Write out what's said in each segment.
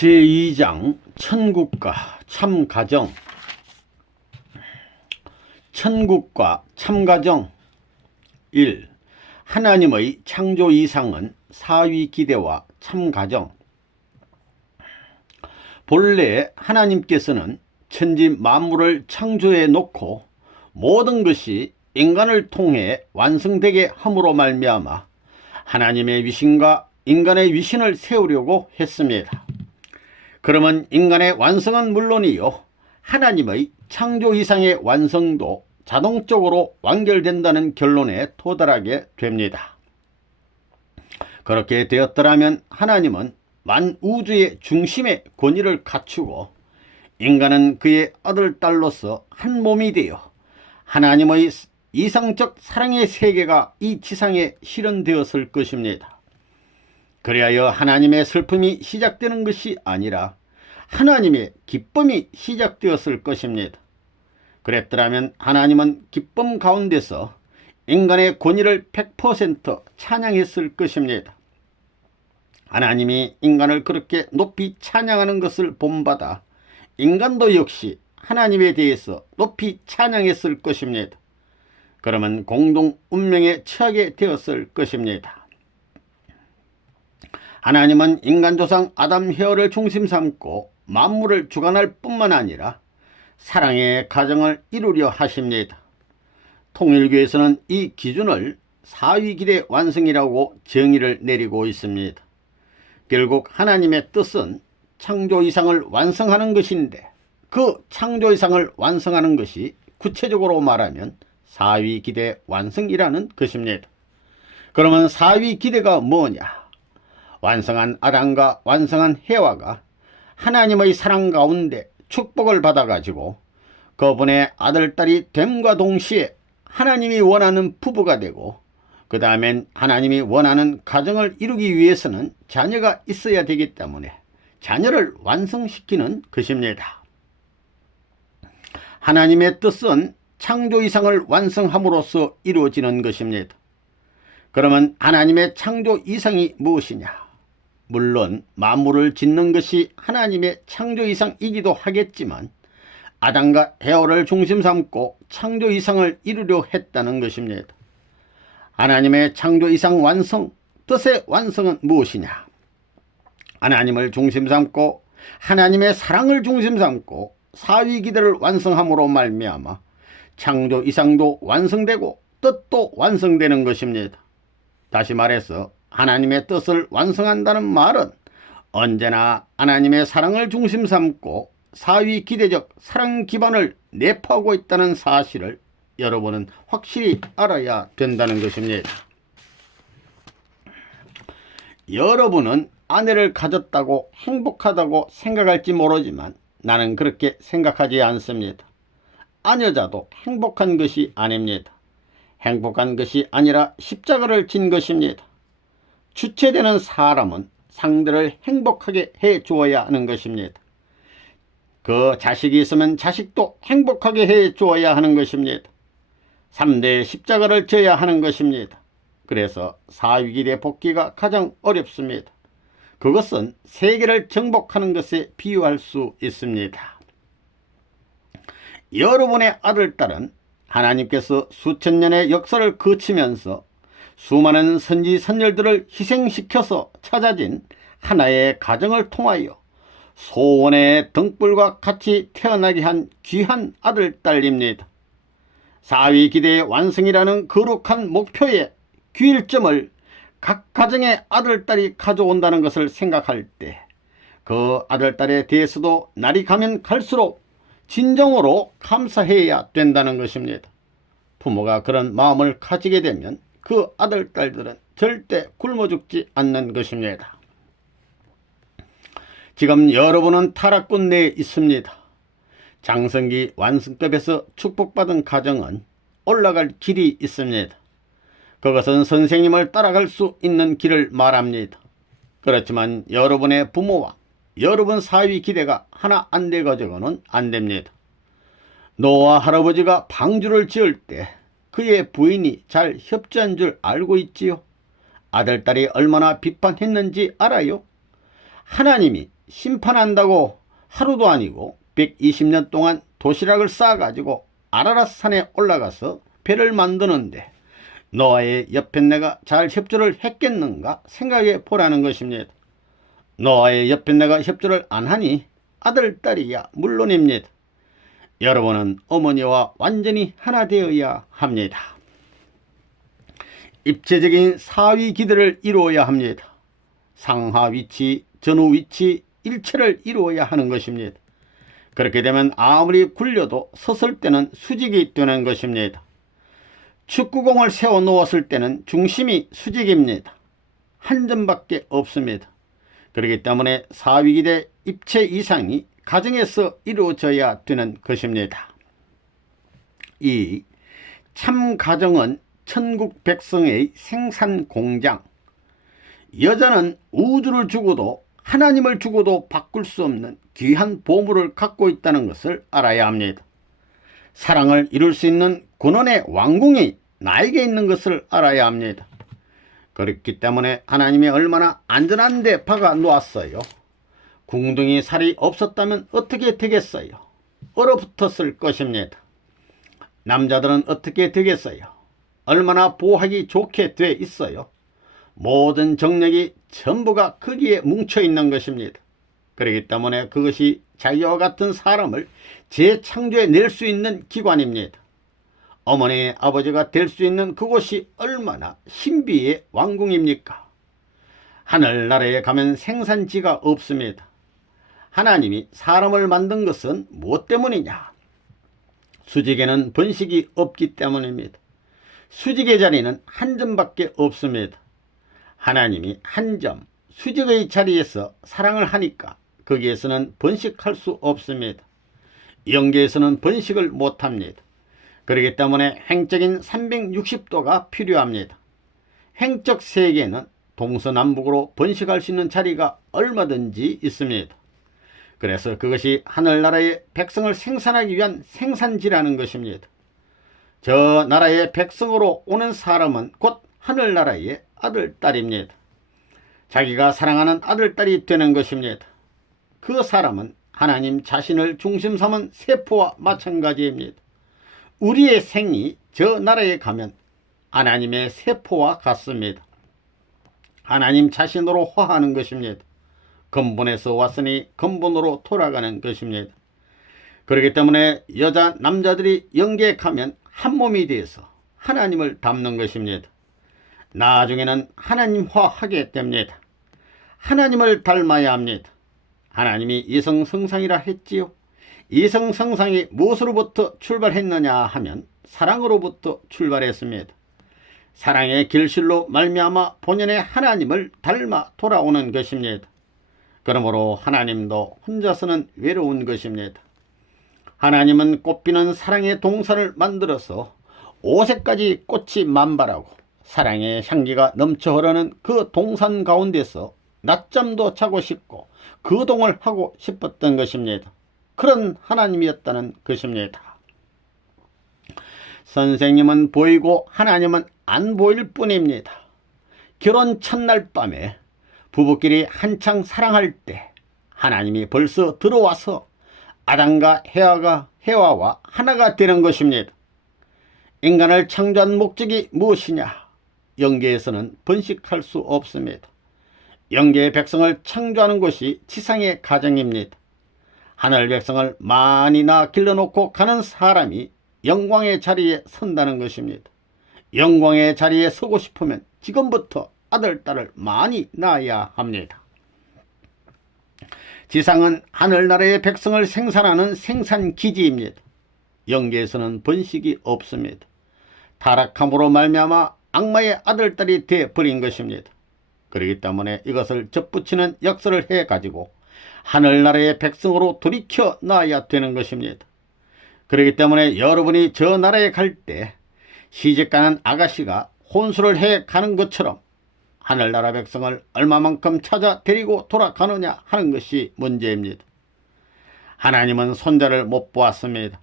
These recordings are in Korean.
제2장 천국과 참가정. 천국과 참가정. 1. 하나님의 창조 이상은 사위기대와 참가정. 본래 하나님께서는 천지 만물을 창조해 놓고 모든 것이 인간을 통해 완성되게 함으로 말미암아 하나님의 위신과 인간의 위신을 세우려고 했습니다. 그러면 인간의 완성은 물론이요, 하나님의 창조 이상의 완성도 자동적으로 완결된다는 결론에 도달하게 됩니다. 그렇게 되었더라면 하나님은 만우주의 중심의 권위를 갖추고 인간은 그의 아들, 딸로서 한 몸이 되어 하나님의 이상적 사랑의 세계가 이 지상에 실현되었을 것입니다. 그리하여 하나님의 슬픔이 시작되는 것이 아니라 하나님의 기쁨이 시작되었을 것입니다. 그랬더라면 하나님은 기쁨 가운데서 인간의 권위를 100% 찬양했을 것입니다. 하나님이 인간을 그렇게 높이 찬양하는 것을 본받아 인간도 역시 하나님에 대해서 높이 찬양했을 것입니다. 그러면 공동 운명에 처하게 되었을 것입니다. 하나님은 인간 조상 아담 헤어를 중심 삼고 만물을 주관할 뿐만 아니라 사랑의 가정을 이루려 하십니다. 통일교에서는 이 기준을 사위기대 완성이라고 정의를 내리고 있습니다. 결국 하나님의 뜻은 창조 이상을 완성하는 것인데, 그 창조 이상을 완성하는 것이 구체적으로 말하면 사위기대 완성이라는 것입니다. 그러면 사위기대가 뭐냐? 완성한 아담과 완성한 해와가 하나님의 사랑 가운데 축복을 받아가지고 그분의 아들, 딸이 됨과 동시에 하나님이 원하는 부부가 되고, 그 다음엔 하나님이 원하는 가정을 이루기 위해서는 자녀가 있어야 되기 때문에 자녀를 완성시키는 것입니다. 하나님의 뜻은 창조 이상을 완성함으로써 이루어지는 것입니다. 그러면 하나님의 창조 이상이 무엇이냐? 물론 만물을 짓는 것이 하나님의 창조 이상이기도 하겠지만 아담과 헤어를 중심 삼고 창조 이상을 이루려 했다는 것입니다. 하나님의 창조 이상 완성, 뜻의 완성은 무엇이냐? 하나님을 중심 삼고 하나님의 사랑을 중심 삼고 사위기대를 완성함으로 말미암아 창조 이상도 완성되고 뜻도 완성되는 것입니다. 다시 말해서 하나님의 뜻을 완성한다는 말은 언제나 하나님의 사랑을 중심 삼고 사위기대적 사랑 기반을 내포하고 있다는 사실을 여러분은 확실히 알아야 된다는 것입니다. 여러분은 아내를 가졌다고 행복하다고 생각할지 모르지만 나는 그렇게 생각하지 않습니다. 아녀자도 행복한 것이 아닙니다. 행복한 것이 아니라 십자가를 진 것입니다. 주체되는 사람은 상대를 행복하게 해 주어야 하는 것입니다. 그 자식이 있으면 자식도 행복하게 해 주어야 하는 것입니다. 3대 십자가를 져야 하는 것입니다. 그래서 사위기대 복귀가 가장 어렵습니다. 그것은 세계를 정복하는 것에 비유할 수 있습니다. 여러분의 아들, 딸은 하나님께서 수천 년의 역사를 거치면서 수많은 선지 선열들을 희생시켜서 찾아진 하나의 가정을 통하여 소원의 등불과 같이 태어나게 한 귀한 아들, 딸입니다. 사위기대의 완성이라는 거룩한 목표의 귀일점을 각 가정의 아들, 딸이 가져온다는 것을 생각할 때 그 아들, 딸에 대해서도 날이 가면 갈수록 진정으로 감사해야 된다는 것입니다. 부모가 그런 마음을 가지게 되면 그 아들, 딸들은 절대 굶어 죽지 않는 것입니다. 지금 여러분은 타락꾼 내에 있습니다. 장성기 완성급에서 축복받은 가정은 올라갈 길이 있습니다. 그것은 선생님을 따라갈 수 있는 길을 말합니다. 그렇지만 여러분의 부모와 여러분 사위기대가 하나 안 돼가지고는 안 됩니다. 노아 할아버지가 방주를 지을 때 그의 부인이 잘 협조한 줄 알고 있지요? 아들, 딸이 얼마나 비판했는지 알아요? 하나님이 심판한다고 하루도 아니고 120년 동안 도시락을 싸가지고 아라랏 산에 올라가서 배를 만드는데 노아의 옆에 내가 잘 협조를 했겠는가 생각해 보라는 것입니다. 노아의 옆에 내가 협조를 안 하니 아들, 딸이야 물론입니다. 여러분은 어머니와 완전히 하나 되어야 합니다. 입체적인 사위 기대를 이루어야 합니다. 상하 위치, 전후 위치, 일체를 이루어야 하는 것입니다. 그렇게 되면 아무리 굴려도 섰을 때는 수직이 되는 것입니다. 축구공을 세워 놓았을 때는 중심이 수직입니다. 한 점밖에 없습니다. 그렇기 때문에 사위기대 입체 이상이 가정에서 이루어져야 되는 것입니다. 이 참 가정은 천국 백성의 생산 공장. 여자는 우주를 주고도 하나님을 주고도 바꿀 수 없는 귀한 보물을 갖고 있다는 것을 알아야 합니다. 사랑을 이룰 수 있는 근원의 왕궁이 나에게 있는 것을 알아야 합니다. 그렇기 때문에 하나님이 얼마나 안전한 데 박아 놓았어요. 궁둥이 살이 없었다면 어떻게 되겠어요? 얼어붙었을 것입니다. 남자들은 어떻게 되겠어요? 얼마나 보호하기 좋게 돼 있어요. 모든 정력이 전부가 거기에 뭉쳐 있는 것입니다. 그렇기 때문에 그것이 자기와 같은 사람을 재창조해 낼 수 있는 기관입니다. 어머니의 아버지가 될 수 있는 그곳이 얼마나 신비의 왕궁입니까? 하늘나라에 가면 생산지가 없습니다. 하나님이 사람을 만든 것은 무엇 때문이냐? 수직에는 번식이 없기 때문입니다. 수직의 자리는 한 점밖에 없습니다. 하나님이 한 점, 수직의 자리에서 사랑을 하니까 거기에서는 번식할 수 없습니다. 영계에서는 번식을 못합니다. 그렇기 때문에 행적인 360도가 필요합니다. 행적 세계는 동서남북으로 번식할 수 있는 자리가 얼마든지 있습니다. 그래서 그것이 하늘나라의 백성을 생산하기 위한 생산지라는 것입니다. 저 나라의 백성으로 오는 사람은 곧 하늘나라의 아들, 딸입니다. 자기가 사랑하는 아들, 딸이 되는 것입니다. 그 사람은 하나님 자신을 중심 삼은 세포와 마찬가지입니다. 우리의 생이 저 나라에 가면 하나님의 세포와 같습니다. 하나님 자신으로 화하는 것입니다. 근본에서 왔으니 근본으로 돌아가는 것입니다. 그렇기 때문에 여자 남자들이 영계에 가면 한 몸이 되어서 하나님을 닮는 것입니다. 나중에는 하나님화하게 됩니다. 하나님을 닮아야 합니다. 하나님이 이성성상이라 했지요. 이성성상이 무엇으로부터 출발했느냐 하면 사랑으로부터 출발했습니다. 사랑의 길실로 말미암아 본연의 하나님을 닮아 돌아오는 것입니다. 그러므로 하나님도 혼자서는 외로운 것입니다. 하나님은 꽃피는 사랑의 동산을 만들어서 5색까지 꽃이 만발하고 사랑의 향기가 넘쳐 흐르는 그 동산 가운데서 낮잠도 자고 싶고 거동을 하고 싶었던 것입니다. 그런 하나님이었다는 것입니다. 선생님은 보이고 하나님은 안 보일 뿐입니다. 결혼 첫날 밤에 부부끼리 한창 사랑할 때 하나님이 벌써 들어와서 아담과 헤와와 하나가 되는 것입니다. 인간을 창조한 목적이 무엇이냐? 영계에서는 번식할 수 없습니다. 영계의 백성을 창조하는 것이 지상의 가정입니다. 하늘 백성을 많이나 길러놓고 가는 사람이 영광의 자리에 선다는 것입니다. 영광의 자리에 서고 싶으면 지금부터 아들, 딸을 많이 낳아야 합니다. 지상은 하늘나라의 백성을 생산하는 생산기지입니다. 영계에서는 번식이 없습니다. 타락함으로 말미암아 악마의 아들, 딸이 되어버린 것입니다. 그렇기 때문에 이것을 접붙이는 역사를 해가지고 하늘나라의 백성으로 돌이켜 놔야 되는 것입니다. 그렇기 때문에 여러분이 저 나라에 갈 때 시집가는 아가씨가 혼수를 해 가는 것처럼 하늘나라 백성을 얼마만큼 찾아 데리고 돌아가느냐 하는 것이 문제입니다. 하나님은 손자를 못 보았습니다.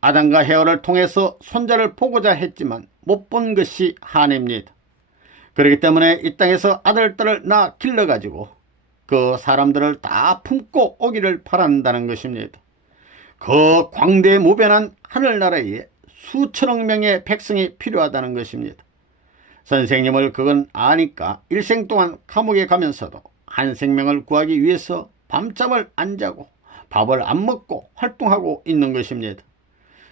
아담과 헤와를 통해서 손자를 보고자 했지만 못 본 것이 한입니다. 그렇기 때문에 이 땅에서 아들, 딸을 낳아 길러가지고 그 사람들을 다 품고 오기를 바란다는 것입니다. 그 광대무변한 하늘나라에 수천억 명의 백성이 필요하다는 것입니다. 선생님을 그건 아니까 일생 동안 감옥에 가면서도 한 생명을 구하기 위해서 밤잠을 안 자고 밥을 안 먹고 활동하고 있는 것입니다.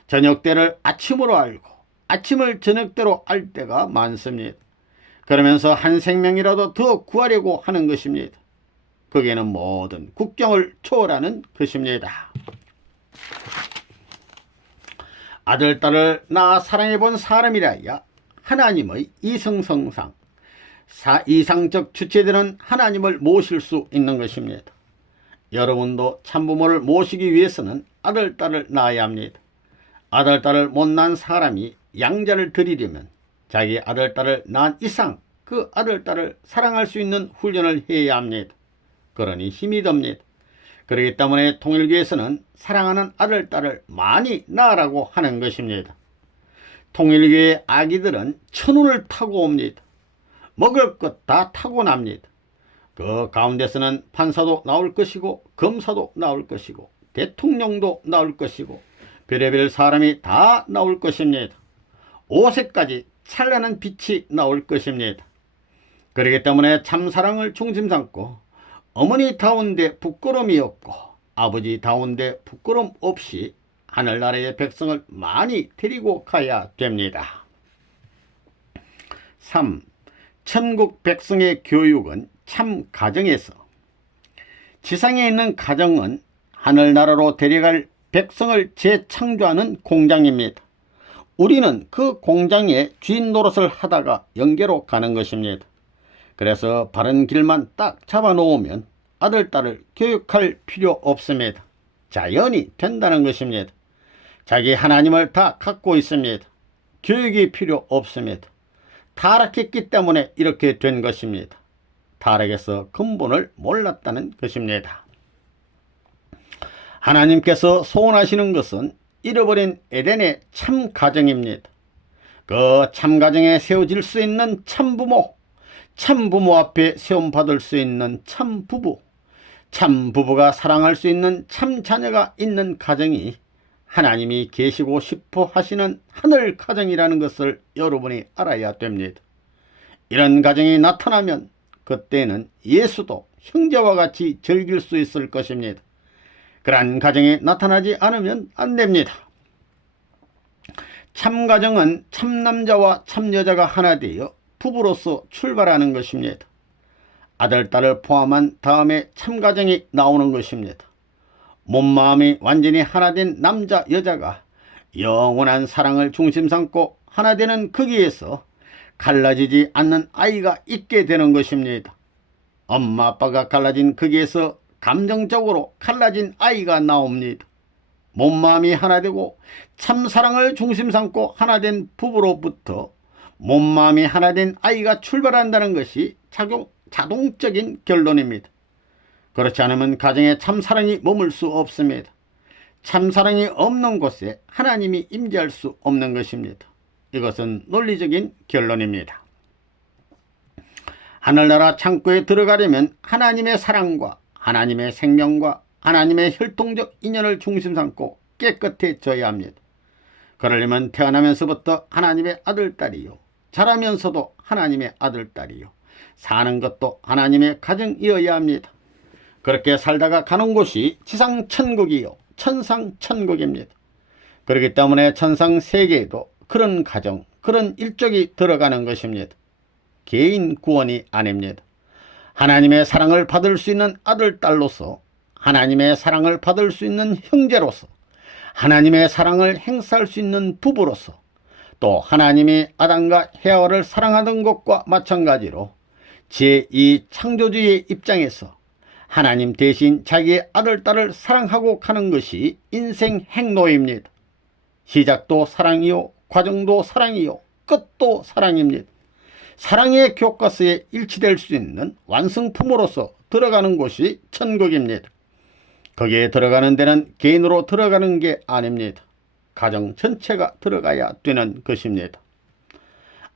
저녁때를 아침으로 알고 아침을 저녁때로 알 때가 많습니다. 그러면서 한 생명이라도 더 구하려고 하는 것입니다. 거기에는 모든 국경을 초월하는 것입니다. 아들, 딸을 낳아 사랑해본 사람이라야 하나님의 이성성상, 이상적 주체되는 하나님을 모실 수 있는 것입니다. 여러분도 참부모를 모시기 위해서는 아들, 딸을 낳아야 합니다. 아들, 딸을 못 낳은 사람이 양자를 드리려면 자기 아들, 딸을 낳은 이상 그 아들, 딸을 사랑할 수 있는 훈련을 해야 합니다. 그러니 힘이 듭니다. 그렇기 때문에 통일교에서는 사랑하는 아들, 딸을 많이 낳으라고 하는 것입니다. 통일교의 아기들은 천운을 타고 옵니다. 먹을 것 다 타고납니다. 그 가운데서는 판사도 나올 것이고 검사도 나올 것이고 대통령도 나올 것이고 별의별 사람이 다 나올 것입니다. 5세까지 찬란한 빛이 나올 것입니다. 그렇기 때문에 참사랑을 중심 삼고 어머니 다운데 부끄러움이 없고 아버지 다운데 부끄러움 없이 하늘나라의 백성을 많이 데리고 가야 됩니다. 3. 천국 백성의 교육은 참 가정에서. 지상에 있는 가정은 하늘나라로 데려갈 백성을 재창조하는 공장입니다. 우리는 그 공장의 주인 노릇을 하다가 영계로 가는 것입니다. 그래서 바른 길만 딱 잡아놓으면 아들, 딸을 교육할 필요 없습니다. 자연이 된다는 것입니다. 자기 하나님을 다 갖고 있습니다. 교육이 필요 없습니다. 타락했기 때문에 이렇게 된 것입니다. 타락에서 근본을 몰랐다는 것입니다. 하나님께서 소원하시는 것은 잃어버린 에덴의 참 가정입니다. 그 참 가정에 세워질 수 있는 참 부모, 참 부모 앞에 세움받을 수 있는 참 부부, 참 부부가 사랑할 수 있는 참 자녀가 있는 가정이 하나님이 계시고 싶어 하시는 하늘 가정이라는 것을 여러분이 알아야 됩니다. 이런 가정이 나타나면 그때는 예수도 형제와 같이 즐길 수 있을 것입니다. 그러한 가정이 나타나지 않으면 안 됩니다. 참 가정은 참 남자와 참 여자가 하나 되어 부부로서 출발하는 것입니다. 아들, 딸을 포함한 다음에 참 가정이 나오는 것입니다. 몸마음이 완전히 하나 된 남자, 여자가 영원한 사랑을 중심 삼고 하나 되는 거기에서 갈라지지 않는 아이가 있게 되는 것입니다. 엄마, 아빠가 갈라진 거기에서 감정적으로 갈라진 아이가 나옵니다. 몸마음이 하나 되고 참사랑을 중심 삼고 하나 된 부부로부터 몸마음이 하나 된 아이가 출발한다는 것이 자동적인 결론입니다. 그렇지 않으면 가정에 참사랑이 머물 수 없습니다. 참사랑이 없는 곳에 하나님이 임재할 수 없는 것입니다. 이것은 논리적인 결론입니다. 하늘나라 창고에 들어가려면 하나님의 사랑과 하나님의 생명과 하나님의 혈통적 인연을 중심 삼고 깨끗해져야 합니다. 그러려면 태어나면서부터 하나님의 아들딸이요, 자라면서도 하나님의 아들딸이요, 사는 것도 하나님의 가정이어야 합니다. 그렇게 살다가 가는 곳이 지상천국이요 천상천국입니다. 그렇기 때문에 천상세계에도 그런 가정, 그런 일족이 들어가는 것입니다. 개인 구원이 아닙니다. 하나님의 사랑을 받을 수 있는 아들, 딸로서, 하나님의 사랑을 받을 수 있는 형제로서, 하나님의 사랑을 행사할 수 있는 부부로서, 또 하나님이 아담과 헤아와를 사랑하던 것과 마찬가지로 제2 창조주의 입장에서 하나님 대신 자기의 아들, 딸을 사랑하고 가는 것이 인생 행로입니다. 시작도 사랑이요, 과정도 사랑이요, 끝도 사랑입니다. 사랑의 교과서에 일치될 수 있는 완성품으로서 들어가는 곳이 천국입니다. 거기에 들어가는 데는 개인으로 들어가는 게 아닙니다. 가정 전체가 들어가야 되는 것입니다.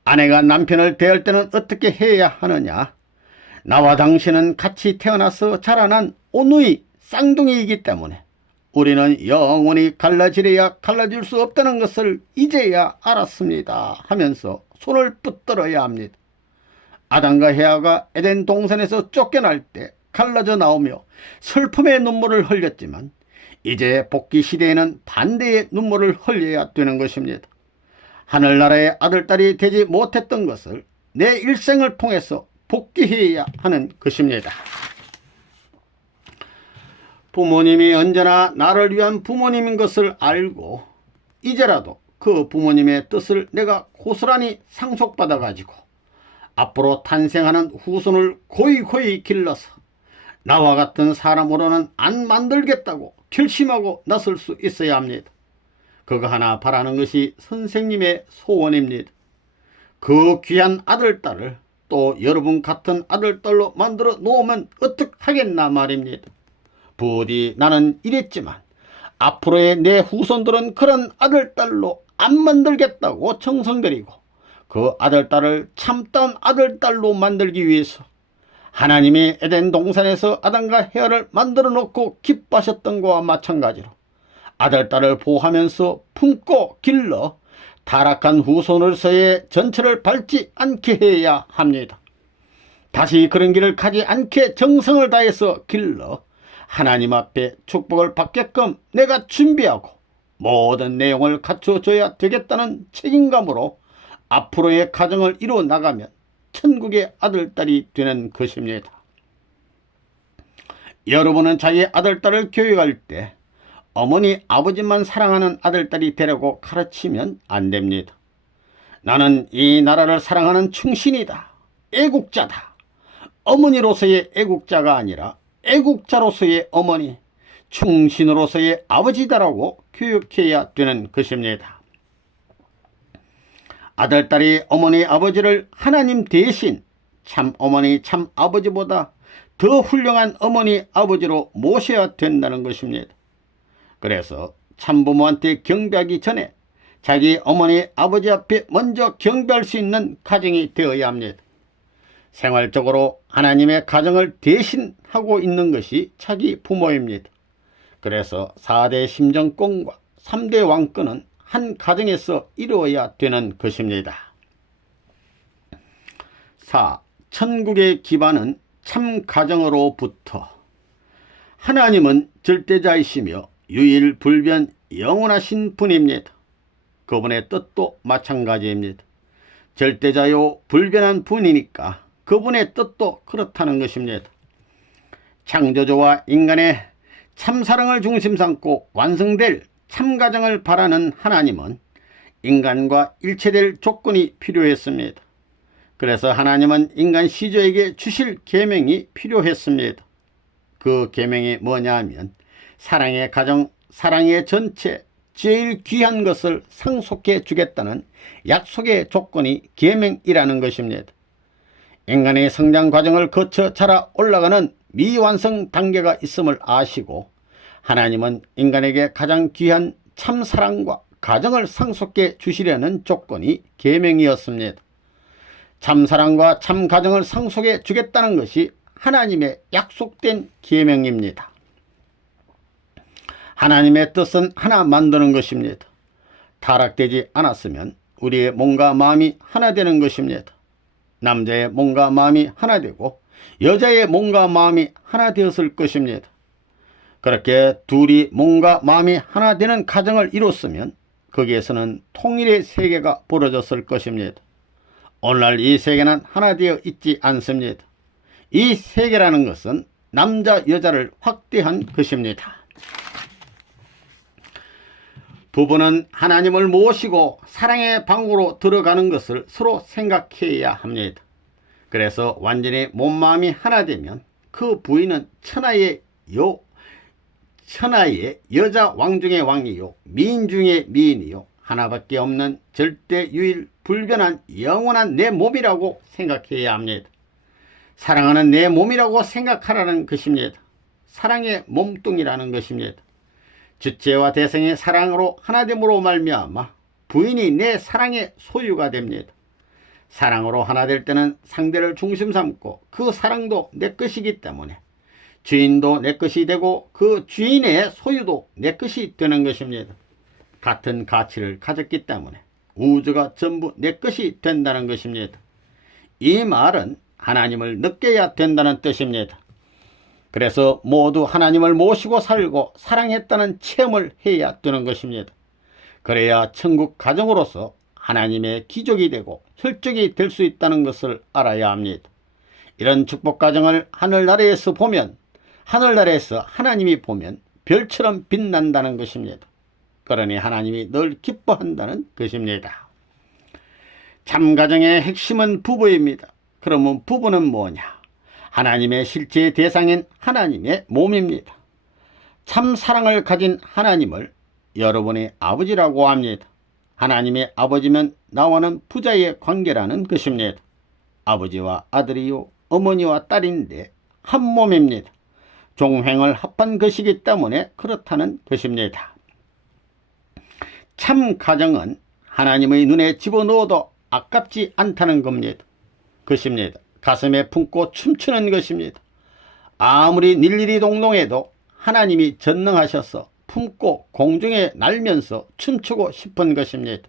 아내가 남편을 대할 때는 어떻게 해야 하느냐? 나와 당신은 같이 태어나서 자라난 오누이 쌍둥이이기 때문에 우리는 영원히 갈라지려야 갈라질 수 없다는 것을 이제야 알았습니다 하면서 손을 붙들어야 합니다. 아담과 헤아가 에덴 동산에서 쫓겨날 때 갈라져 나오며 슬픔의 눈물을 흘렸지만 이제 복귀 시대에는 반대의 눈물을 흘려야 되는 것입니다. 하늘나라의 아들딸이 되지 못했던 것을 내 일생을 통해서 복귀해야 하는 것입니다. 부모님이 언제나 나를 위한 부모님인 것을 알고 이제라도 그 부모님의 뜻을 내가 고스란히 상속받아 가지고 앞으로 탄생하는 후손을 고이고이 길러서 나와 같은 사람으로는 안 만들겠다고 결심하고 나설 수 있어야 합니다. 그거 하나 바라는 것이 선생님의 소원입니다. 그 귀한 아들딸을 또 여러분 같은 아들딸로 만들어 놓으면 어떡하겠나 말입니다. 부디 나는 이랬지만 앞으로의 내 후손들은 그런 아들딸로 안 만들겠다고 정성들이고 그 아들딸을 참다운 아들딸로 만들기 위해서 하나님이 에덴 동산에서 아담과 헤아를 만들어 놓고 기뻐하셨던 것과 마찬가지로 아들딸을 보호하면서 품고 길러 타락한 후손으로서의 전체를 밟지 않게 해야 합니다. 다시 그런 길을 가지 않게 정성을 다해서 길러 하나님 앞에 축복을 받게끔 내가 준비하고 모든 내용을 갖춰줘야 되겠다는 책임감으로 앞으로의 가정을 이루어 나가면 천국의 아들딸이 되는 것입니다. 여러분은 자기 아들딸을 교육할 때 어머니 아버지만 사랑하는 아들딸이 되라고 가르치면 안 됩니다. 나는 이 나라를 사랑하는 충신이다. 애국자다. 어머니로서의 애국자가 아니라 애국자로서의 어머니, 충신으로서의 아버지다라고 교육해야 되는 것입니다. 아들딸이 어머니 아버지를 하나님 대신 참 어머니 참 아버지보다 더 훌륭한 어머니 아버지로 모셔야 된다는 것입니다. 그래서 참부모한테 경배하기 전에 자기 어머니 아버지 앞에 먼저 경배할 수 있는 가정이 되어야 합니다. 생활적으로 하나님의 가정을 대신하고 있는 것이 자기 부모입니다. 그래서 4대 심정권과 3대 왕권은 한 가정에서 이루어야 되는 것입니다. 4. 천국의 기반은 참 가정으로부터. 하나님은 절대자이시며 유일불변 영원하신 분입니다. 그분의 뜻도 마찬가지입니다. 절대자요 불변한 분이니까 그분의 뜻도 그렇다는 것입니다. 창조주와 인간의 참사랑을 중심 삼고 완성될 참가정을 바라는 하나님은 인간과 일체될 조건이 필요했습니다. 그래서 하나님은 인간 시조에게 주실 계명이 필요했습니다. 그 계명이 뭐냐 하면 사랑의 가정, 사랑의 전체, 제일 귀한 것을 상속해 주겠다는 약속의 조건이 계명이라는 것입니다. 인간의 성장 과정을 거쳐 자라 올라가는 미완성 단계가 있음을 아시고 하나님은 인간에게 가장 귀한 참사랑과 가정을 상속해 주시려는 조건이 계명이었습니다. 참사랑과 참가정을 상속해 주겠다는 것이 하나님의 약속된 계명입니다. 하나님의 뜻은 하나 만드는 것입니다. 타락되지 않았으면 우리의 몸과 마음이 하나 되는 것입니다. 남자의 몸과 마음이 하나 되고 여자의 몸과 마음이 하나 되었을 것입니다. 그렇게 둘이 몸과 마음이 하나 되는 가정을 이뤘으면 거기에서는 통일의 세계가 벌어졌을 것입니다. 오늘날 이 세계는 하나 되어 있지 않습니다. 이 세계라는 것은 남자 여자를 확대한 것입니다. 부부는 하나님을 모시고 사랑의 방으로 들어가는 것을 서로 생각해야 합니다. 그래서 완전히 몸마음이 하나 되면 그 부인은 천하의 여자 왕 중의 왕이요 미인 중의 미인이요 하나밖에 없는 절대 유일 불변한 영원한 내 몸이라고 생각해야 합니다. 사랑하는 내 몸이라고 생각하라는 것입니다. 사랑의 몸뚱이라는 것입니다. 주체와 대상의 사랑으로 하나됨으로 말미암아 부인이 내 사랑의 소유가 됩니다. 사랑으로 하나 될 때는 상대를 중심 삼고 그 사랑도 내 것이기 때문에 주인도 내 것이 되고 그 주인의 소유도 내 것이 되는 것입니다. 같은 가치를 가졌기 때문에 우주가 전부 내 것이 된다는 것입니다. 이 말은 하나님을 느껴야 된다는 뜻입니다. 그래서 모두 하나님을 모시고 살고 사랑했다는 체험을 해야 되는 것입니다. 그래야 천국 가정으로서 하나님의 기족이 되고 혈족이 될 수 있다는 것을 알아야 합니다. 이런 축복 가정을 하늘나라에서 보면, 하늘나라에서 하나님이 보면 별처럼 빛난다는 것입니다. 그러니 하나님이 늘 기뻐한다는 것입니다. 참가정의 핵심은 부부입니다. 그러면 부부는 뭐냐? 하나님의 실제 대상인 하나님의 몸입니다. 참 사랑을 가진 하나님을 여러분의 아버지라고 합니다. 하나님의 아버지면 나와는 부자의 관계라는 것입니다. 아버지와 아들이요 어머니와 딸인데 한 몸입니다. 종횡을 합한 것이기 때문에 그렇다는 것입니다. 참 가정은 하나님의 눈에 집어넣어도 아깝지 않다는 겁니다. 것입니다. 가슴에 품고 춤추는 것입니다. 아무리 일일이 동동해도 하나님이 전능하셔서 품고 공중에 날면서 춤추고 싶은 것입니다.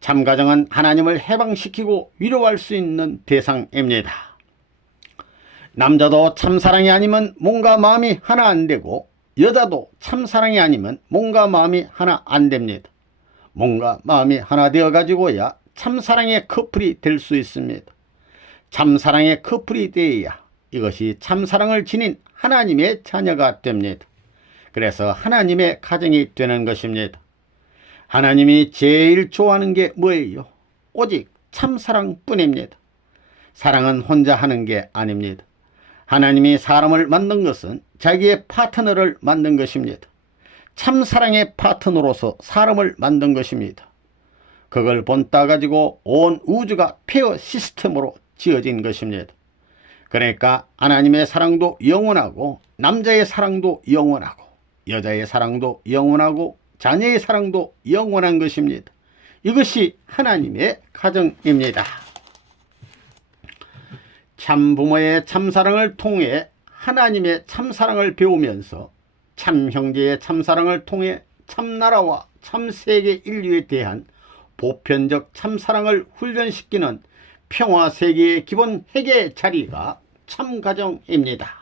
참가정은 하나님을 해방시키고 위로할 수 있는 대상입니다. 남자도 참사랑이 아니면 몸과 마음이 하나 안 되고 여자도 참사랑이 아니면 몸과 마음이 하나 안 됩니다. 몸과 마음이 하나 되어 가지고야 참사랑의 커플이 될 수 있습니다. 참사랑의 커플이 되어야 이것이 참사랑을 지닌 하나님의 자녀가 됩니다. 그래서 하나님의 가정이 되는 것입니다. 하나님이 제일 좋아하는 게 뭐예요? 오직 참사랑뿐입니다. 사랑은 혼자 하는 게 아닙니다. 하나님이 사람을 만든 것은 자기의 파트너를 만든 것입니다. 참사랑의 파트너로서 사람을 만든 것입니다. 그걸 본따 가지고 온 우주가 페어 시스템으로 지어진 것입니다. 그러니까 하나님의 사랑도 영원하고 남자의 사랑도 영원하고 여자의 사랑도 영원하고 자녀의 사랑도 영원한 것입니다. 이것이 하나님의 가정입니다. 참부모의 참사랑을 통해 하나님의 참사랑을 배우면서 참형제의 참사랑을 통해 참나라와 참세계 인류에 대한 보편적 참사랑을 훈련시키는 평화세계의 기본 핵의 자리가 참가정입니다.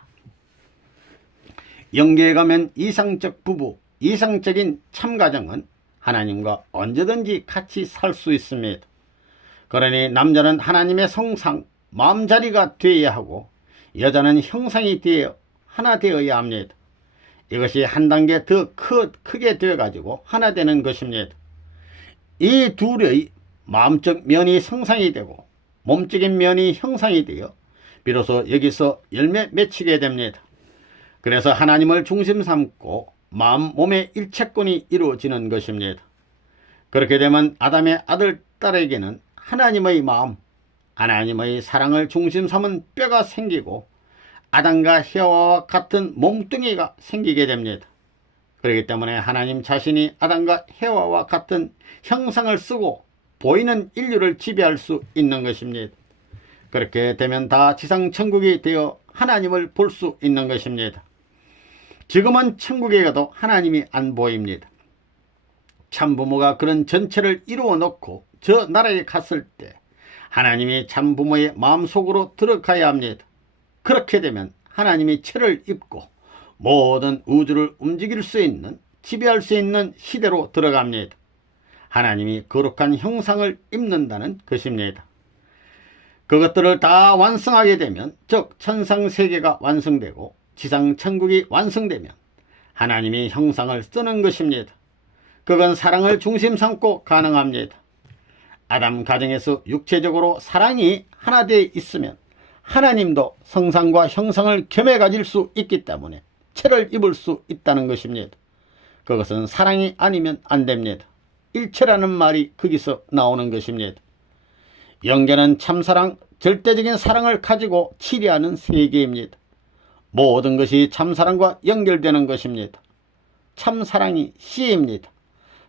영계에 가면 이상적 부부, 이상적인 참가정은 하나님과 언제든지 같이 살 수 있습니다. 그러니 남자는 하나님의 성상, 마음자리가 되어야 하고 여자는 형상이 되어 하나 되어야 합니다. 이것이 한 단계 더 크게 되어가지고 하나 되는 것입니다. 이 둘의 마음적 면이 성상이 되고 몸적인 면이 형상이 되어 비로소 여기서 열매 맺히게 됩니다. 그래서 하나님을 중심 삼고 마음 몸의 일체권이 이루어지는 것입니다. 그렇게 되면 아담의 아들 딸에게는 하나님의 마음, 하나님의 사랑을 중심 삼은 뼈가 생기고 아담과 헤와와 같은 몸뚱이가 생기게 됩니다. 그렇기 때문에 하나님 자신이 아담과 헤와와 같은 형상을 쓰고 보이는 인류를 지배할 수 있는 것입니다. 그렇게 되면 다 지상 천국이 되어 하나님을 볼 수 있는 것입니다. 지금은 천국에 가도 하나님이 안 보입니다. 참부모가 그런 전체를 이루어 놓고 저 나라에 갔을 때 하나님이 참부모의 마음속으로 들어가야 합니다. 그렇게 되면 하나님이 채를 입고 모든 우주를 움직일 수 있는, 지배할 수 있는 시대로 들어갑니다. 하나님이 거룩한 형상을 입는다는 것입니다. 그것들을 다 완성하게 되면, 즉 천상세계가 완성되고 지상천국이 완성되면 하나님이 형상을 쓰는 것입니다. 그건 사랑을 중심 삼고 가능합니다. 아담 가정에서 육체적으로 사랑이 하나 되어 있으면 하나님도 성상과 형상을 겸해 가질 수 있기 때문에 채를 입을 수 있다는 것입니다. 그것은 사랑이 아니면 안 됩니다. 일체라는 말이 거기서 나오는 것입니다. 영계는 참사랑, 절대적인 사랑을 가지고 치리하는 세계입니다. 모든 것이 참사랑과 연결되는 것입니다. 참사랑이 씨입니다.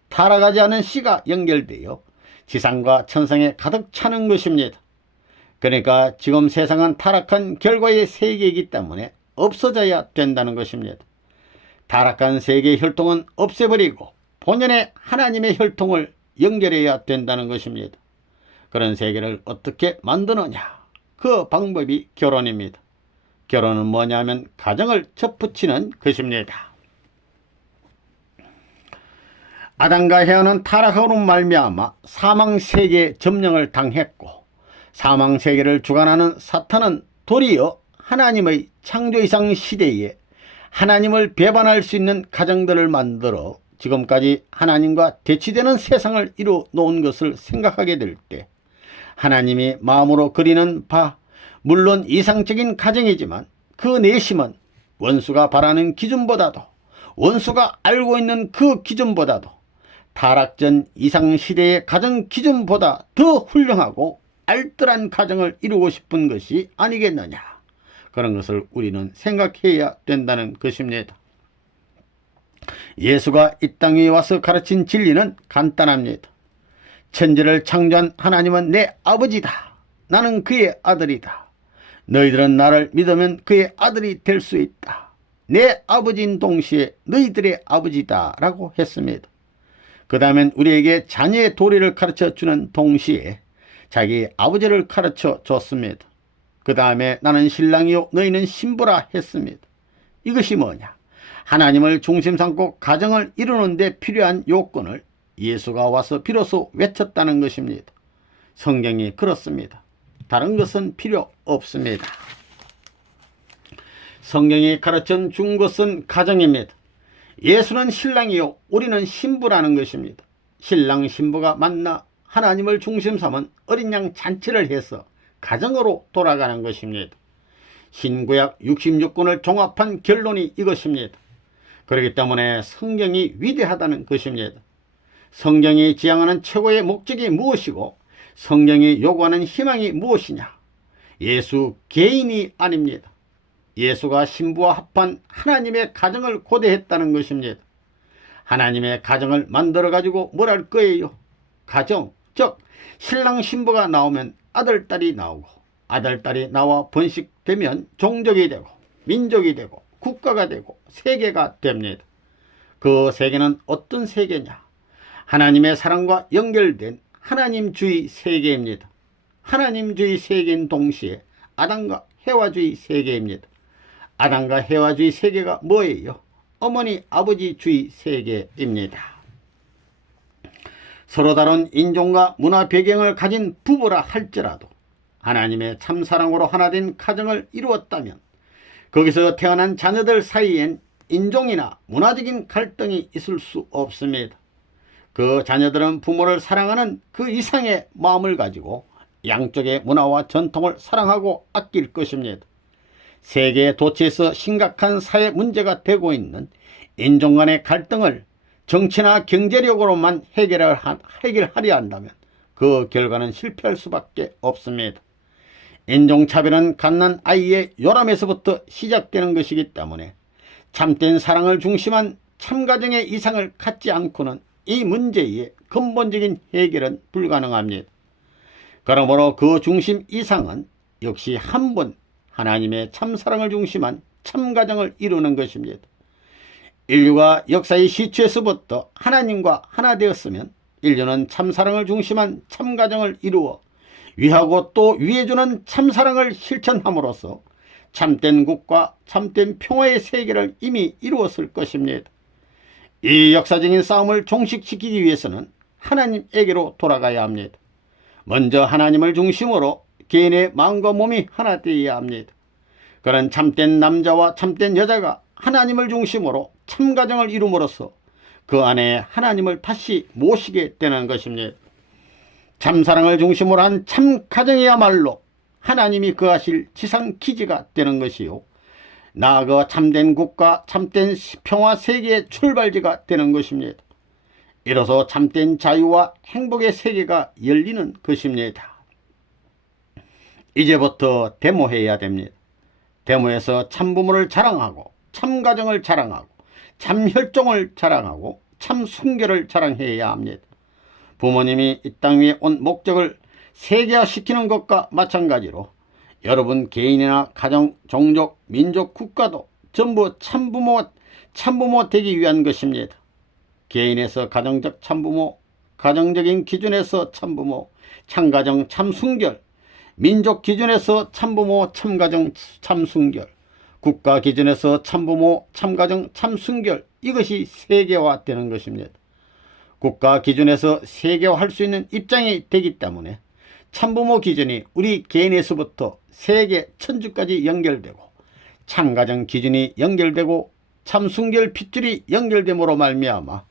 타락하지 않은 씨가 연결되어 지상과 천상에 가득 차는 것입니다. 그러니까 지금 세상은 타락한 결과의 세계이기 때문에 없어져야 된다는 것입니다. 타락한 세계의 혈통은 없애버리고 본연의 하나님의 혈통을 연결해야 된다는 것입니다. 그런 세계를 어떻게 만드느냐? 그 방법이 결혼입니다. 결혼은 뭐냐면 가정을 접붙이는 것입니다. 아담과 헤아는 타락으로 말미암아 사망세계의 점령을 당했고, 사망세계를 주관하는 사탄은 도리어 하나님의 창조이상 시대에 하나님을 배반할 수 있는 가정들을 만들어 지금까지 하나님과 대치되는 세상을 이루어 놓은 것을 생각하게 될 때, 하나님이 마음으로 그리는 바, 물론 이상적인 가정이지만 그 내심은 원수가 바라는 기준보다도, 원수가 알고 있는 그 기준보다도 타락전 이상시대의 가정 기준보다 더 훌륭하고 알뜰한 가정을 이루고 싶은 것이 아니겠느냐. 그런 것을 우리는 생각해야 된다는 것입니다. 예수가 이 땅에 와서 가르친 진리는 간단합니다. 천지를 창조한 하나님은 내 아버지다. 나는 그의 아들이다. 너희들은 나를 믿으면 그의 아들이 될 수 있다. 내 아버지인 동시에 너희들의 아버지다 라고 했습니다. 그 다음엔 우리에게 자녀의 도리를 가르쳐주는 동시에 자기 아버지를 가르쳐 줬습니다. 그 다음에 나는 신랑이요 너희는 신부라 했습니다. 이것이 뭐냐? 하나님을 중심 삼고 가정을 이루는 데 필요한 요건을 예수가 와서 비로소 외쳤다는 것입니다. 성경이 그렇습니다. 다른 것은 필요 없습니다. 성경이 가르쳐 준 것은 가정입니다. 예수는 신랑이요 우리는 신부라는 것입니다. 신랑 신부가 만나 하나님을 중심 삼은 어린 양 잔치를 해서 가정으로 돌아가는 것입니다. 신구약 66권을 종합한 결론이 이것입니다. 그렇기 때문에 성경이 위대하다는 것입니다. 성경이 지향하는 최고의 목적이 무엇이고 성경이 요구하는 희망이 무엇이냐? 예수 개인이 아닙니다. 예수가 신부와 합한 하나님의 가정을 고대했다는 것입니다. 하나님의 가정을 만들어 가지고 뭘 할 거예요? 가정, 즉 신랑 신부가 나오면 아들 딸이 나오고, 아들 딸이 나와 번식되면 종족이 되고 민족이 되고 국가가 되고 세계가 됩니다. 그 세계는 어떤 세계냐? 하나님의 사랑과 연결된 하나님주의 세계입니다. 하나님주의 세계인 동시에 아담과 해와주의 세계입니다. 아담과 해와주의 세계가 뭐예요? 어머니 아버지주의 세계입니다. 서로 다른 인종과 문화 배경을 가진 부부라 할지라도 하나님의 참사랑으로 하나 된 가정을 이루었다면 거기서 태어난 자녀들 사이엔 인종이나 문화적인 갈등이 있을 수 없습니다. 그 자녀들은 부모를 사랑하는 그 이상의 마음을 가지고 양쪽의 문화와 전통을 사랑하고 아낄 것입니다. 세계 도처에서 심각한 사회 문제가 되고 있는 인종 간의 갈등을 정치나 경제력으로만 해결하려 한다면 그 결과는 실패할 수밖에 없습니다. 인종차별은 갓난 아이의 요람에서부터 시작되는 것이기 때문에 참된 사랑을 중심한 참가정의 이상을 갖지 않고는 이 문제의 근본적인 해결은 불가능합니다. 그러므로 그 중심 이상은 역시 한 분 하나님의 참사랑을 중심한 참가정을 이루는 것입니다. 인류가 역사의 시초에서부터 하나님과 하나 되었으면 인류는 참사랑을 중심한 참가정을 이루어 위하고 또 위해주는 참사랑을 실천함으로써 참된 국가, 참된 평화의 세계를 이미 이루었을 것입니다. 이 역사적인 싸움을 종식시키기 위해서는 하나님에게로 돌아가야 합니다. 먼저 하나님을 중심으로 개인의 마음과 몸이 하나 되어야 합니다. 그런 참된 남자와 참된 여자가 하나님을 중심으로 참가정을 이룸으로써 그 안에 하나님을 다시 모시게 되는 것입니다. 참사랑을 중심으로 한 참가정이야말로 하나님이 거하실 지상기지가 되는 것이요, 나아가 참된 국가, 참된 평화 세계의 출발지가 되는 것입니다. 이로써 참된 자유와 행복의 세계가 열리는 것입니다. 이제부터 데모해야 됩니다. 데모에서 참부모를 자랑하고 참가정을 자랑하고 참혈종을 자랑하고 참순결을 자랑해야 합니다. 부모님이 이 땅 위에 온 목적을 세계화시키는 것과 마찬가지로 여러분 개인이나 가정, 종족, 민족, 국가도 전부 참부모 되기 위한 것입니다. 개인에서 가정적 참부모, 가정적인 기준에서 참부모, 참가정, 참순결, 민족 기준에서 참부모, 참가정, 참순결, 국가 기준에서 참부모, 참가정, 참순결, 이것이 세계화되는 것입니다. 국가 기준에서 세계화할 수 있는 입장이 되기 때문에 참부모 기준이 우리 개인에서부터 세계 천주까지 연결되고, 참가정 기준이 연결되고, 참순결 핏줄이 연결됨으로 말미암아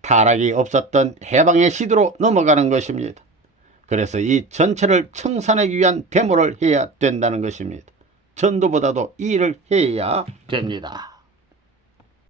타락이 없었던 해방의 시대로 넘어가는 것입니다. 그래서 이 전체를 청산하기 위한 데모를 해야 된다는 것입니다. 전도보다도 이 일을 해야 됩니다.